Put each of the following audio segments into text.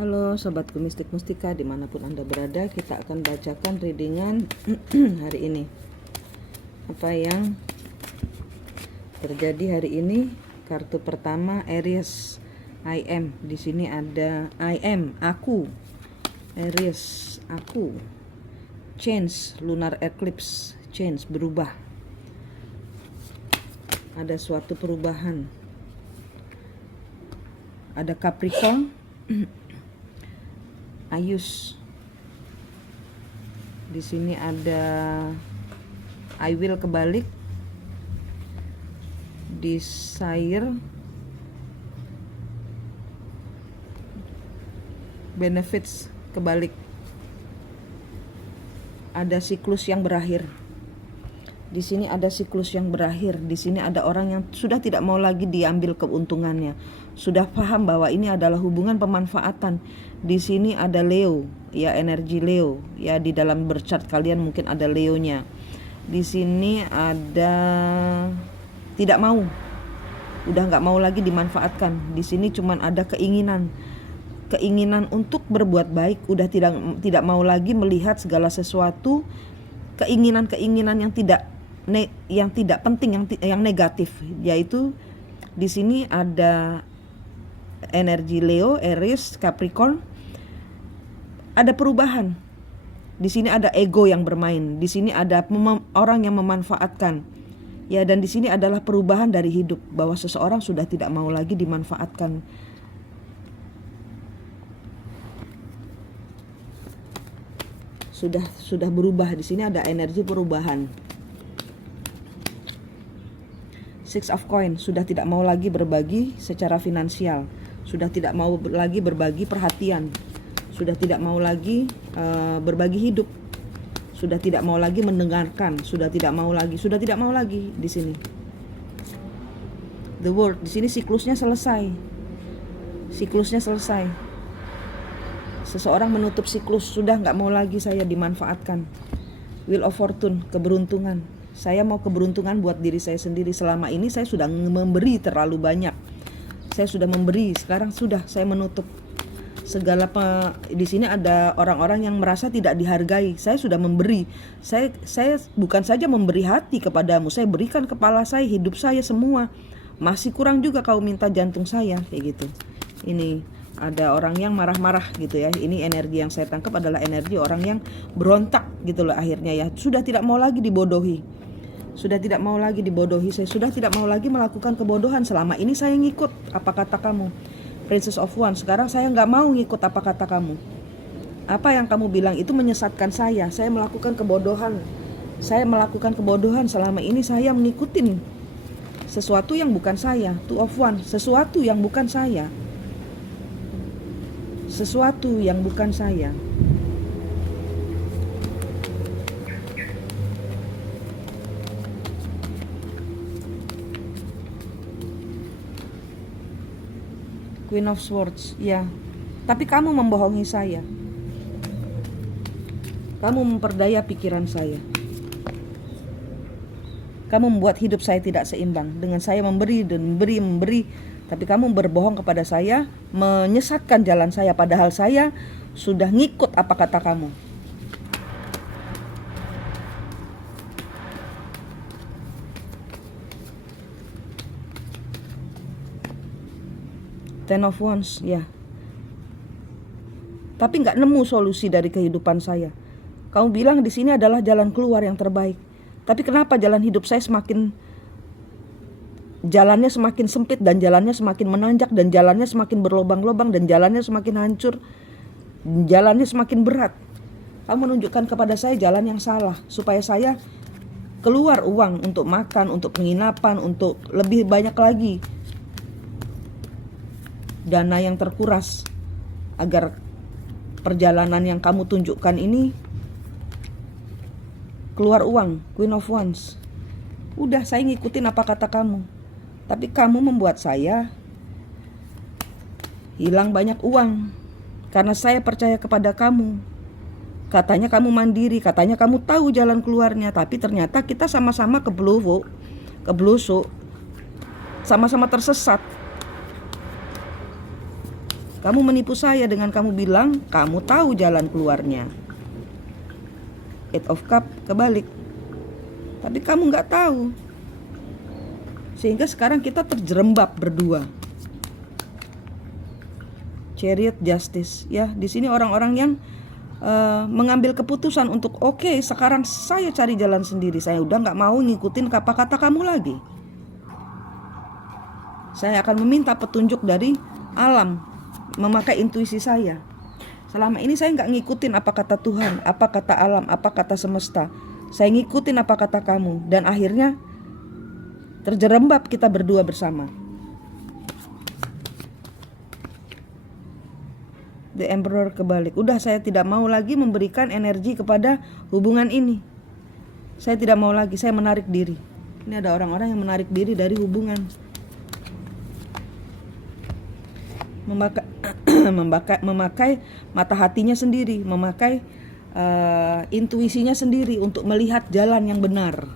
Halo Sobatku Mistik Mustika, dimanapun Anda berada, kita akan bacakan readingan hari ini. Apa yang terjadi hari ini? Kartu pertama Aries, I am. Di sini ada I am, aku. Aries, aku. Change, lunar eclipse, change, berubah. Ada suatu perubahan. Ada Capricorn, Ayus. Di sini ada I will kebalik, Desire, Benefits kebalik. Ada siklus yang berakhir. Di sini ada siklus yang berakhir. Di sini ada orang yang sudah tidak mau lagi diambil keuntungannya. Sudah paham bahwa ini adalah hubungan pemanfaatan. Di sini ada Leo, ya, energi Leo. Ya, di dalam berchart kalian mungkin ada Leonya. Di sini ada tidak mau. Udah nggak mau lagi dimanfaatkan. Di sini cuman ada keinginan untuk berbuat baik. Udah tidak mau lagi melihat segala sesuatu keinginan yang tidak penting, yang negatif. Yaitu di sini ada energi Leo, Aries, Capricorn. Ada perubahan. Di sini ada ego yang bermain. Di sini ada orang yang memanfaatkan. Ya, dan di sini adalah perubahan dari hidup, bahwa seseorang sudah tidak mau lagi dimanfaatkan. Sudah berubah. Di sini ada energi perubahan. Six of Coins, sudah tidak mau lagi berbagi secara finansial, sudah tidak mau lagi berbagi perhatian, sudah tidak mau lagi berbagi hidup, sudah tidak mau lagi mendengarkan, sudah tidak mau lagi di sini. The World, di sini siklusnya selesai. Seseorang menutup siklus, sudah nggak mau lagi saya dimanfaatkan. Wheel of Fortune, keberuntungan. Saya mau keberuntungan buat diri saya sendiri. Selama ini saya sudah memberi terlalu banyak. Saya sudah memberi, sekarang sudah saya menutup segala di sini ada orang-orang yang merasa tidak dihargai. Saya sudah memberi. Saya bukan saja memberi hati kepadamu, saya berikan kepala saya, hidup saya semua. Masih kurang juga kau minta jantung saya, kayak gitu. Ini ada orang yang marah-marah gitu ya. Ini energi yang saya tangkap adalah energi orang yang berontak gitu loh akhirnya ya. Sudah tidak mau lagi dibodohi. Saya sudah tidak mau lagi melakukan kebodohan. Selama ini saya ngikut apa kata kamu, Princess of Wands. Sekarang saya nggak mau ngikut apa kata kamu. Apa yang kamu bilang itu menyesatkan saya. Saya melakukan kebodohan. Selama ini saya mengikuti sesuatu yang bukan saya. Two of Wands, sesuatu yang bukan saya. Queen of Swords, ya. Tapi kamu membohongi saya. Kamu memperdaya pikiran saya. Kamu membuat hidup saya tidak seimbang. Dengan saya memberi dan memberi. Tapi kamu berbohong kepada saya, menyesatkan jalan saya. Padahal saya sudah ngikut apa kata kamu. Ten of Wands, ya. Tapi nggak nemu solusi dari kehidupan saya. Kamu bilang di sini adalah jalan keluar yang terbaik. Tapi kenapa jalan hidup saya jalannya semakin sempit, dan jalannya semakin menanjak, dan jalannya semakin berlobang-lobang, dan jalannya semakin hancur, jalannya semakin berat. Kamu menunjukkan kepada saya jalan yang salah, supaya saya keluar uang untuk makan, untuk penginapan, untuk lebih banyak lagi dana yang terkuras, agar perjalanan yang kamu tunjukkan ini keluar uang. Queen of Wands. Udah, saya ngikutin apa kata kamu. Tapi kamu membuat saya hilang banyak uang karena saya percaya kepada kamu. Katanya kamu mandiri, katanya kamu tahu jalan keluarnya, tapi ternyata kita sama-sama keblusuk, sama-sama tersesat. Kamu menipu saya dengan kamu bilang kamu tahu jalan keluarnya. Eight of Cup kebalik, tapi kamu nggak tahu. Sehingga sekarang kita terjerembab berdua. Chariot Justice, ya. Di sini orang-orang yang mengambil keputusan untuk oke, sekarang saya cari jalan sendiri. Saya udah nggak mau ngikutin kata-kata kamu lagi. Saya akan meminta petunjuk dari alam, memakai intuisi saya. Selama ini saya nggak ngikutin apa kata Tuhan, apa kata alam, apa kata semesta. Saya ngikutin apa kata kamu, dan akhirnya terjerembab kita berdua bersama. The Emperor kebalik. Udah, saya tidak mau lagi memberikan energi kepada hubungan ini. Saya tidak mau lagi, saya menarik diri. Ini ada orang-orang yang menarik diri dari hubungan. Memakai mata hatinya sendiri, memakai intuisinya sendiri untuk melihat jalan yang benar.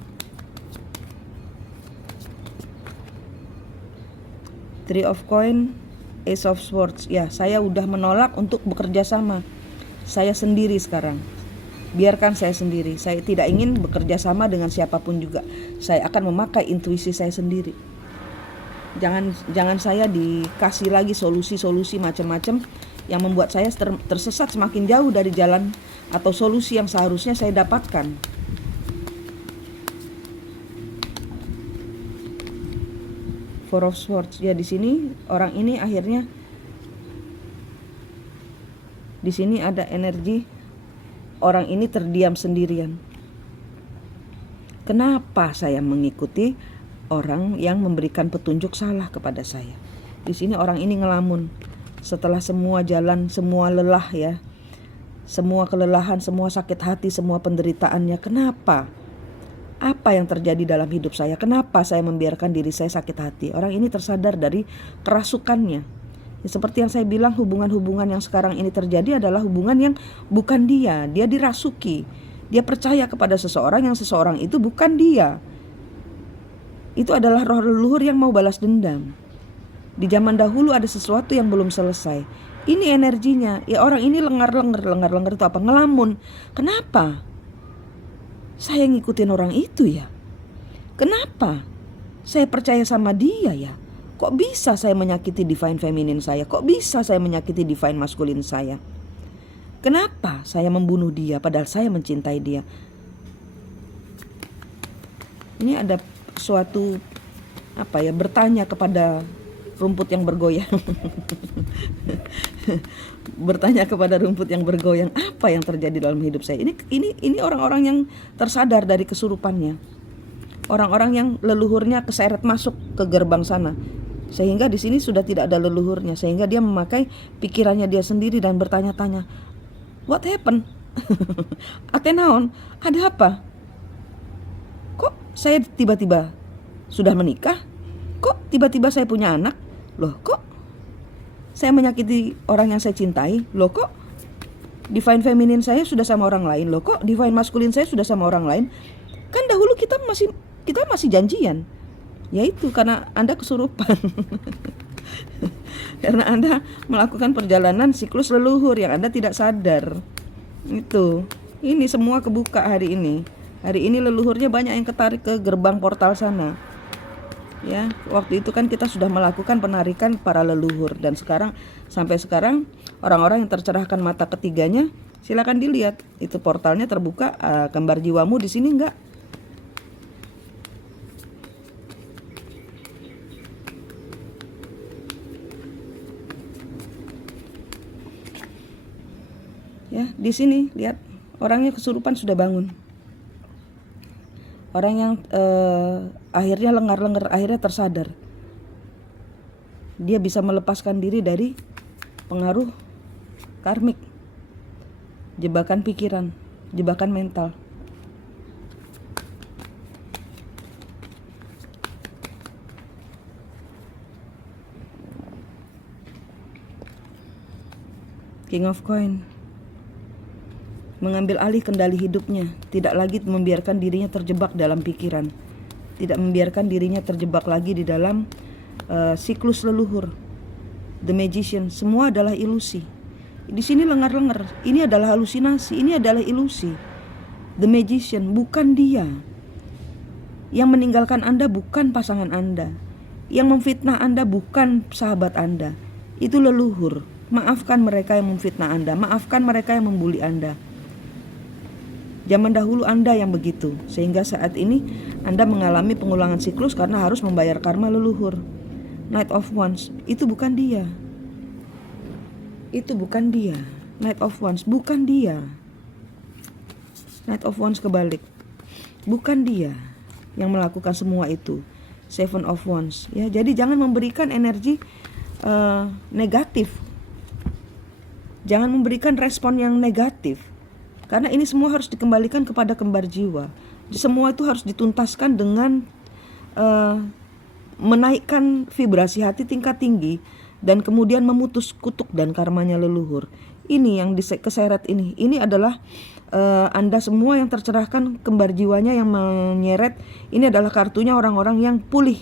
Three of Coin, Ace of Swords. Ya, saya udah menolak untuk bekerja sama. Saya sendiri sekarang. Biarkan saya sendiri. Saya tidak ingin bekerja sama dengan siapapun juga. Saya akan memakai intuisi saya sendiri. Jangan saya dikasih lagi solusi-solusi macam-macam yang membuat saya tersesat semakin jauh dari jalan atau solusi yang seharusnya saya dapatkan. Four of Swords. Ya, di sini orang ini akhirnya di sini ada energi orang ini terdiam sendirian. Kenapa saya mengikuti orang yang memberikan petunjuk salah kepada saya? Di sini orang ini ngelamun setelah semua jalan, semua lelah ya. Semua kelelahan, semua sakit hati, semua penderitaannya. Kenapa? Apa yang terjadi dalam hidup saya? Kenapa saya membiarkan diri saya sakit hati? Orang ini tersadar dari kerasukannya. Ya, seperti yang saya bilang, hubungan-hubungan yang sekarang ini terjadi adalah hubungan yang bukan dia. Dia dirasuki. Dia percaya kepada seseorang yang seseorang itu bukan dia. Itu adalah roh leluhur yang mau balas dendam. Di zaman dahulu ada sesuatu yang belum selesai. Ini energinya. Ya, orang ini lengar-lengar itu apa? Ngelamun. Kenapa? Saya ngikutin orang itu ya. Kenapa? Saya percaya sama dia ya. Kok bisa saya menyakiti divine feminine saya? Kok bisa saya menyakiti divine masculine saya? Kenapa saya membunuh dia padahal saya mencintai dia? Ini ada suatu bertanya kepada rumput yang bergoyang. Bertanya kepada rumput yang bergoyang, apa yang terjadi dalam hidup saya? Ini orang-orang yang tersadar dari kesurupannya. Orang-orang yang leluhurnya keseret masuk ke gerbang sana. Sehingga di sini sudah tidak ada leluhurnya, sehingga dia memakai pikirannya dia sendiri dan bertanya-tanya, what happened? Atenaon, ada apa? Kok saya tiba-tiba sudah menikah? Kok tiba-tiba saya punya anak? Loh, kok saya menyakiti orang yang saya cintai? Loh, kok divine feminine saya sudah sama orang lain? Loh, kok divine masculine saya sudah sama orang lain? Kan dahulu kita masih janjian. Ya itu karena Anda kesurupan. Karena Anda melakukan perjalanan siklus leluhur yang Anda tidak sadar. Itu. Ini semua kebuka hari ini. Hari ini leluhurnya banyak yang ketarik ke gerbang portal sana. Ya, waktu itu kan kita sudah melakukan penarikan para leluhur, dan sampai sekarang orang-orang yang tercerahkan mata ketiganya, silakan dilihat itu portalnya terbuka. Gambar jiwamu di sini enggak? Ya, di sini lihat orangnya kesurupan sudah bangun. Orang yang akhirnya lengar-lengar, akhirnya tersadar. Dia bisa melepaskan diri dari pengaruh karmik, jebakan pikiran, jebakan mental. King of Coin mengambil alih kendali hidupnya, tidak lagi membiarkan dirinya terjebak dalam pikiran, tidak membiarkan dirinya terjebak lagi di dalam siklus leluhur. The Magician, semua adalah ilusi. Di sini lengar-lengar, ini adalah halusinasi, ini adalah ilusi. The Magician, bukan dia. Yang meninggalkan Anda bukan pasangan Anda. Yang memfitnah Anda bukan sahabat Anda. Itu leluhur. Maafkan mereka yang memfitnah Anda, maafkan mereka yang membuli Anda. Zaman dahulu Anda yang begitu, sehingga saat ini Anda mengalami pengulangan siklus karena harus membayar karma leluhur. Knight of Wands, itu bukan dia. Itu bukan dia. Knight of Wands, bukan dia. Knight of Wands kebalik. Bukan dia yang melakukan semua itu. Seven of Wands. Ya, jadi jangan memberikan energi negatif. Jangan memberikan respon yang negatif. Karena ini semua harus dikembalikan kepada kembar jiwa. Semua itu harus dituntaskan dengan menaikkan vibrasi hati tingkat tinggi dan kemudian memutus kutuk dan karmanya leluhur. Ini yang keseret ini. Ini adalah Anda semua yang tercerahkan kembar jiwanya yang menyeret. Ini adalah kartunya orang-orang yang pulih.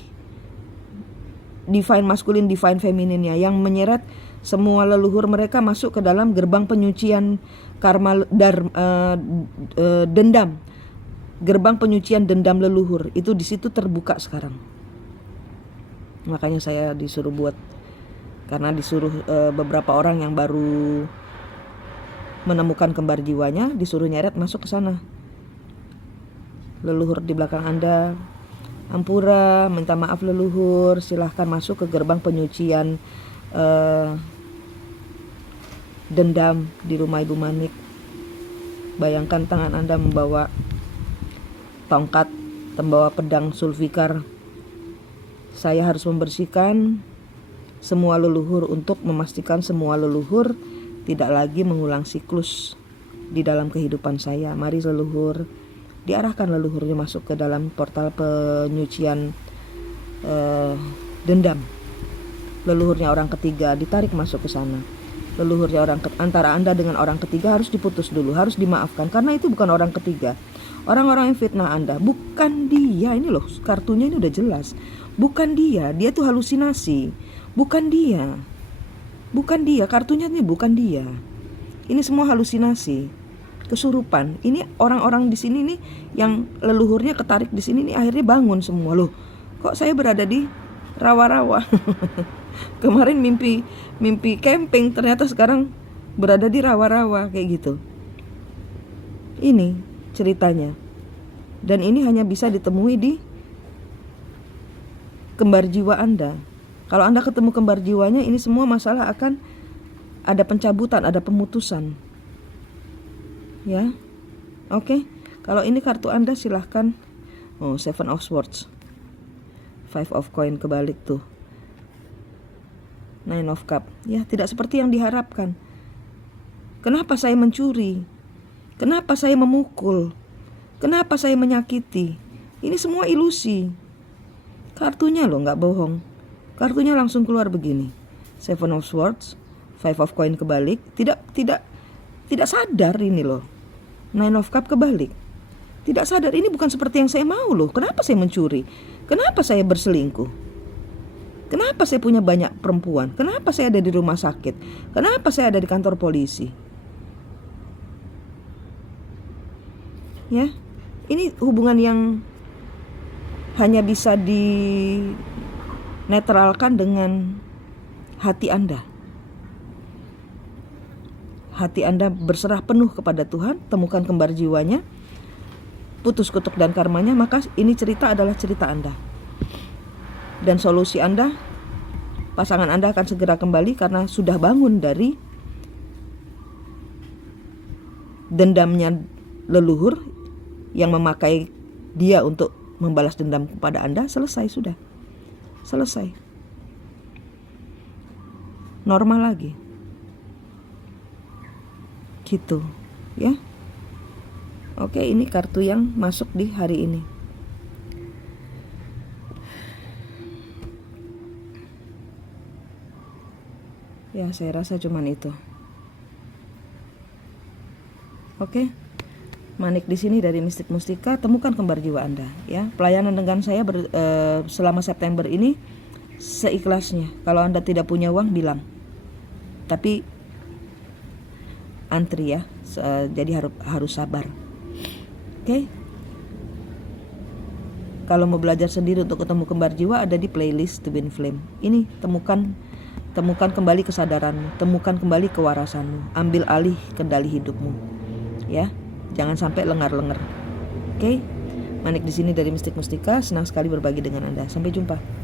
Divine maskulin, divine femininnya yang menyeret semua leluhur mereka masuk ke dalam gerbang penyucian karma dendam. Gerbang penyucian dendam leluhur itu di situ terbuka sekarang. Makanya saya disuruh buat, karena disuruh beberapa orang yang baru menemukan kembar jiwanya disuruh nyeret masuk ke sana. Leluhur di belakang Anda, ampura, minta maaf leluhur, silahkan masuk ke gerbang penyucian dendam di rumah Ibu Manik. Bayangkan tangan Anda membawa tongkat, membawa pedang sulfikar. Saya harus membersihkan semua leluhur untuk memastikan semua leluhur tidak lagi mengulang siklus di dalam kehidupan saya. Mari leluhur, diarahkan leluhurnya masuk ke dalam portal penyucian dendam. Leluhurnya orang ketiga ditarik masuk ke sana. Leluhurnya antara Anda dengan orang ketiga harus diputus dulu, harus dimaafkan karena itu bukan orang ketiga. Orang-orang yang fitnah Anda, bukan dia. Ini loh, kartunya ini udah jelas. Bukan dia, dia tuh halusinasi. Bukan dia. Bukan dia, kartunya ini bukan dia. Ini semua halusinasi. Kesurupan. Ini orang-orang di sini nih yang leluhurnya ketarik di sini nih akhirnya bangun semua. Loh, kok saya berada di rawa-rawa? Kemarin mimpi camping, ternyata sekarang berada di rawa-rawa kayak gitu. Ini ceritanya. Dan ini hanya bisa ditemui di kembar jiwa Anda. Kalau Anda ketemu kembar jiwanya, ini semua masalah akan ada pencabutan, ada pemutusan. Ya. Oke. Kalau ini kartu Anda silahkan. Oh, Seven of Swords. Five of Coin kebalik tuh. Nine of Cup. Ya, tidak seperti yang diharapkan. Kenapa saya mencuri? Kenapa saya memukul? Kenapa saya menyakiti? Ini semua ilusi. Kartunya loh nggak bohong. Kartunya langsung keluar begini. Seven of Swords, Five of Coin kebalik. Tidak sadar ini loh. Nine of Cup kebalik. Tidak sadar, ini bukan seperti yang saya mau loh. Kenapa saya mencuri? Kenapa saya berselingkuh? Kenapa saya punya banyak perempuan? Kenapa saya ada di rumah sakit? Kenapa saya ada di kantor polisi? Ya, ini hubungan yang hanya bisa dinetralkan dengan hati Anda. Hati Anda berserah penuh kepada Tuhan, temukan kembar jiwanya, putus kutuk dan karmanya, maka ini cerita adalah cerita Anda. Dan solusi Anda, pasangan Anda akan segera kembali karena sudah bangun dari dendamnya leluhur yang memakai dia untuk membalas dendam kepada Anda. Selesai sudah. Selesai. Normal lagi. Gitu, ya. Oke, ini kartu yang masuk di hari ini. Ya, saya rasa cuman itu. Oke. Manik di sini dari Mistik Mustika, temukan kembar jiwa Anda, ya. Pelayanan dengan saya selama September ini seikhlasnya. Kalau Anda tidak punya uang, bilang. Tapi antri ya, jadi harus sabar. Oke? Kalau mau belajar sendiri untuk ketemu kembar jiwa, ada di playlist Twin Flame. Ini temukan kembali kesadaranmu, temukan kembali kewarasanmu, ambil alih kendali hidupmu. Ya, jangan sampai lengar-lengar. Oke? Manik di sini dari Mistik Mustika, senang sekali berbagi dengan Anda. Sampai jumpa.